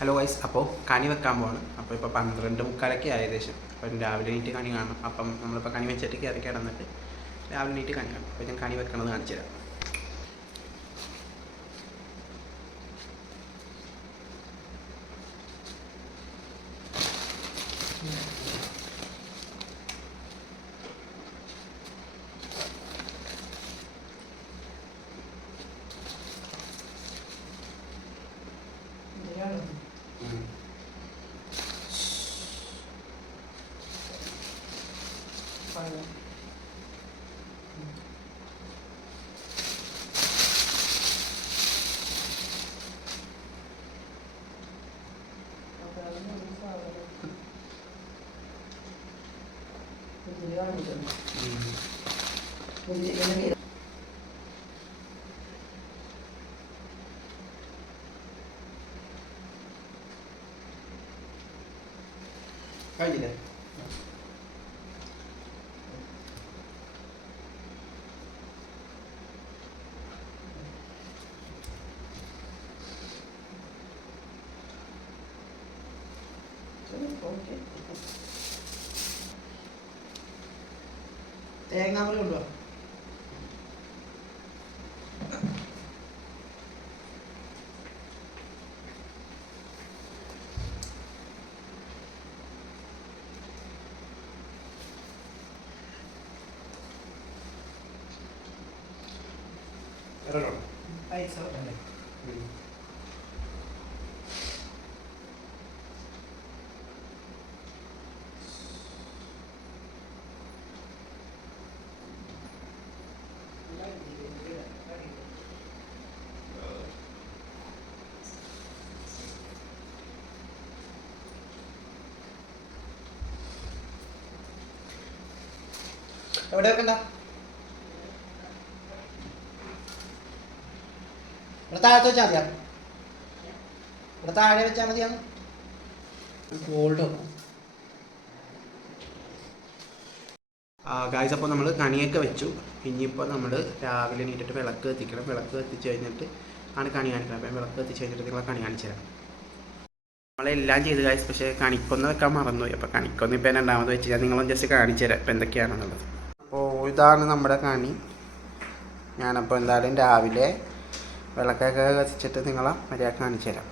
Hello guys, അപ്പോൾ കണി വെക്കാൻ പോവാണ്. അപ്പോൾ ഇപ്പോൾ 12:45 ഏകദേശം. അപ്പം രാവിലെ എണീറ്റ് കണി കാണണം. അപ്പം നമ്മളിപ്പോൾ കണി വെച്ചിട്ട് കയറി കിടന്നിട്ട് രാവിലെ എണീറ്റ് കണി കാണും. അപ്പോൾ ഞാൻ കണി വെക്കണത് കാണിച്ചു തരാം. കഴിഞ്ഞില്ലേ? തേങ്ങാമല ഉണ്ടോ? പൈസ എവിടെ വെക്കണ്ട? ഇവിടെ താഴത്ത് വെച്ചാൽ മതിയാ? ഇവിടെ താഴെ വെച്ചാൽ മതിയാന്ന്. ഗോൾഡ് ഗായ്സ്, അപ്പോൾ നമ്മൾ കണിയൊക്കെ വെച്ചു. ഇനിയിപ്പോൾ നമ്മൾ രാവിലെ എണീറ്റിട്ട് വിളക്ക് കത്തിക്കണം. വിളക്ക് കത്തിച്ച് കഴിഞ്ഞിട്ട് ആണ് കണി കാണിക്കണം. അപ്പം വിളക്ക് കത്തിച്ച് കഴിഞ്ഞിട്ട് നിങ്ങളെ കണി കാണിച്ചു തരാം. നമ്മളെല്ലാം ചെയ്ത് ഗായ്സ്, പക്ഷേ കണിക്കൊന്ന് വെക്കാൻ മറന്നുപോയി. അപ്പോൾ കണിക്കൊന്ന് ഇപ്പം രണ്ടാമത് വെച്ച് ഞാൻ നിങ്ങളൊന്ന് ജസ്റ്റ് കാണിച്ചു തരാം ഇപ്പം എന്തൊക്കെയാണെന്നുള്ളത്. അപ്പോൾ ഇതാണ് നമ്മുടെ കണി. ഞാനപ്പോൾ എന്തായാലും രാവിലെ വിളക്കൊക്കെ കത്തിച്ചിട്ട് നിങ്ങളെ മര്യാദ കാണിച്ചു തരാം.